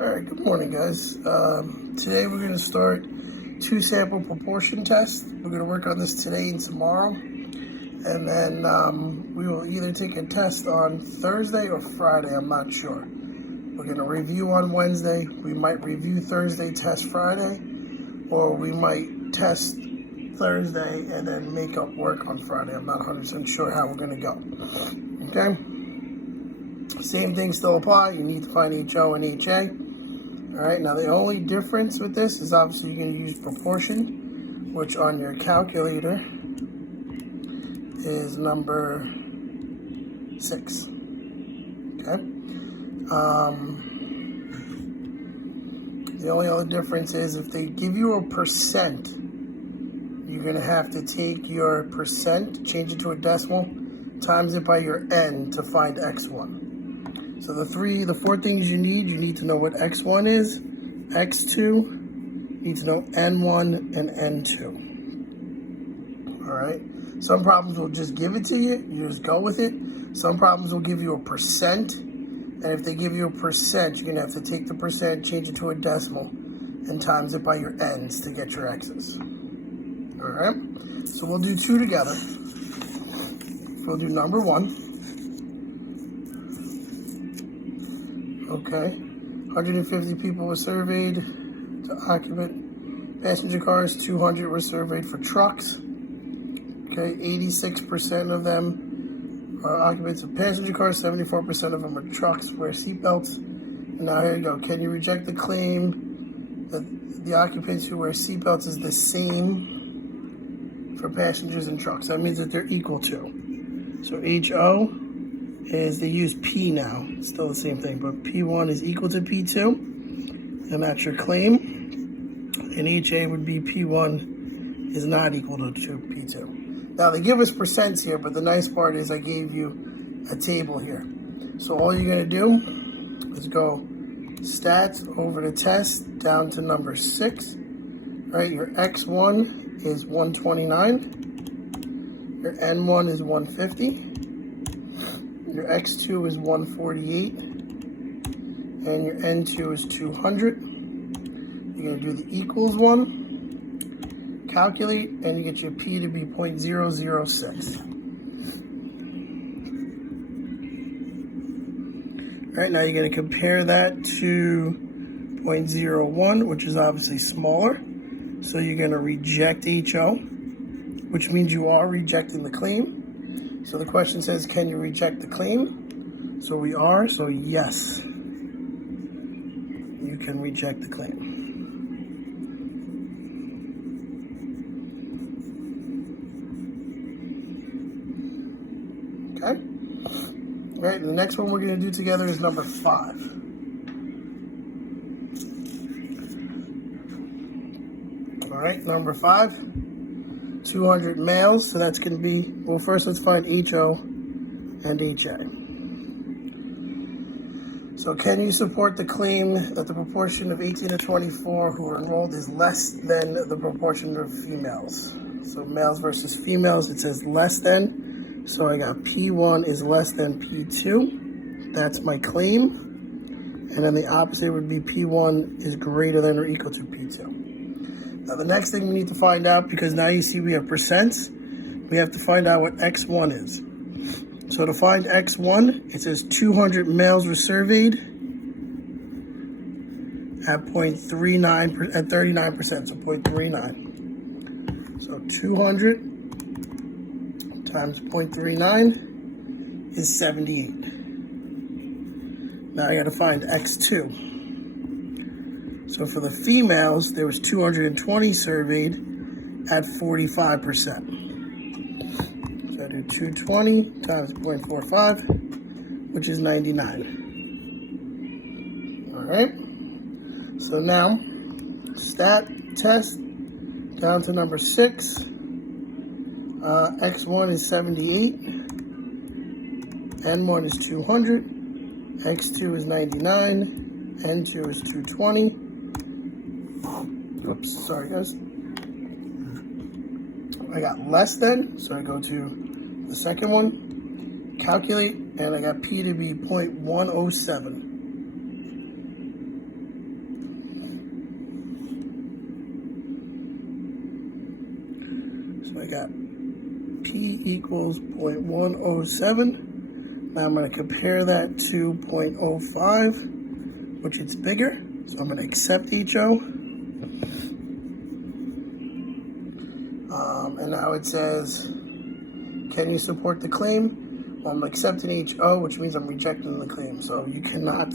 Alright, good morning guys. Today we're going to start 2 sample proportion tests. We're going to work on this today and tomorrow. And then we will either take a test on Thursday or Friday, I'm not sure. We're going to review on Wednesday. We might review Thursday, test Friday. Or we might test Thursday and then make up work on Friday. I'm not 100% sure how we're going to go. Okay? Same things still apply. You need to find HO and HA. Alright, now the only difference with this is obviously you're going to use proportion, which on your calculator is number 6. Okay? The only other difference is if they give you a percent, you're going to have to take your percent, change it to a decimal, times it by your n to find x1. So the 4 things you need to know what x1 is, x2, you need to know n1 and n2. All right. Some problems will just give it to you. You just go with it. Some problems will give you a percent. And if they give you a percent, you're going to have to take the percent, change it to a decimal, and times it by your n's to get your x's. All right. So we'll do 2 together. We'll do number 1. Okay, 150 people were surveyed to occupant passenger cars, 200 were surveyed for trucks. Okay, 86% of them are occupants of passenger cars, 74% of them are trucks, wear seatbelts. And now here you go, can you reject the claim that the occupants who wear seatbelts is the same for passengers and trucks? That means that they're equal to. So HO is they use P now. It's still the same thing, but P1 is equal to P2, and that's your claim. And HA would be P1 is not equal to P2. Now they give us percents here, but the nice part is I gave you a table here. So all you're gonna do is go stats over to test down to number 6. Right, your X1 is 129, your N1 is 150. Your X2 is 148, and your N2 is 200. You're going to do the equals one, calculate, and you get your P to be 0.006. All right, now you're going to compare that to 0.01, which is obviously smaller. So you're going to reject HO, which means you are rejecting the claim. So the question says, can you reject the claim? So we are, so yes, you can reject the claim. Okay? All right, and the next one we're going to do together is number 5. All right, number 5. 200 males, so that's going to be, well, first let's find HO and HA. So can you support the claim that the proportion of 18 to 24 who are enrolled is less than the proportion of females? So males versus females, it says less than. So I got P1 is less than P2. That's my claim. And then the opposite would be P1 is greater than or equal to P2. Now the next thing we need to find out, because now you see we have percents, we have to find out what X1 is. So to find X1, it says 200 males were surveyed at 0.39, at 39%, so 0.39. So 200 times 0.39 is 78. Now I got to find X2. So for the females, there was 220 surveyed at 45%. So I do 220 times 0.45, which is 99. All right. So now, stat test down to number 6. X1 is 78. N1 is 200. X2 is 99. N2 is 220. Oops, sorry guys. I got less than, so I go to the second one, calculate, and I got P to be 0.107. So I got P equals 0.107. Now I'm going to compare that to 0.05, which is bigger. So I'm going to accept each O. And now it says, can you support the claim? Well, I'm accepting each O, which means I'm rejecting the claim. So I cannot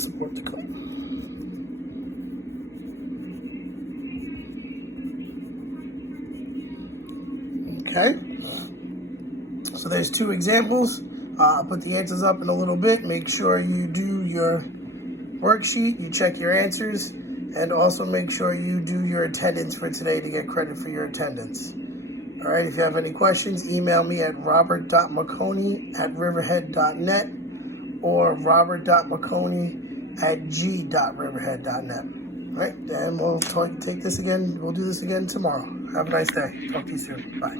support the claim. Okay. So there's two examples. I'll put the answers up in a little bit. Make sure you do your worksheet, you check your answers, and also make sure you do your attendance for today to get credit for your attendance. All right, if you have any questions, email me at robert.mcconi@riverhead.net or robert.mcconi@g.riverhead.net. All right, and we'll take this again. We'll do this again tomorrow. Have a nice day. Talk to you soon. Bye.